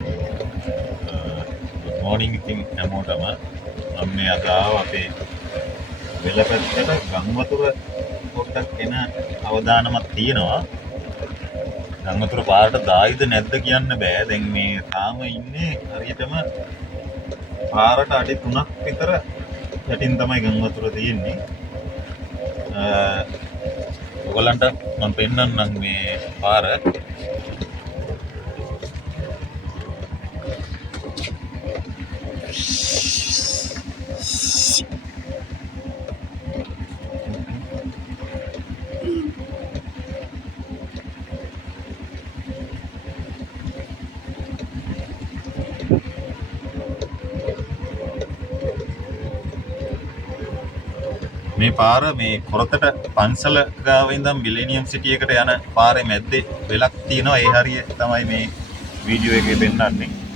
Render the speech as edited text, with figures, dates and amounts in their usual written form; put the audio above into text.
Good morning ඉතින් හැමෝටම මම මේ අද ආවා අපේ වෙල පැත්තට ගංවතුර පොඩ්ඩක් එන අවදානමක් තියෙනවා. ගංවතුර පාරට දායිද නැද්ද කියන්න බෑ. දැන් මේ තාම ඉන්නේ හරියටම පාරට අඩි 3ක් විතර යටින් තමයි ගංවතුර තියෙන්නේ. ඔයගලන්ට මම පෙන්නන්නම් මේ පාර. මේ පාර මේ කොරතට පන්සල ගාව ඉඳන් මිලේනියම් සිටි එකට යන පාරේ මැද්දේ වෙලක් තියෙනවා. ඒ හරිය තමයි මේ වීඩියෝ එකේ පෙන්නන්නේ.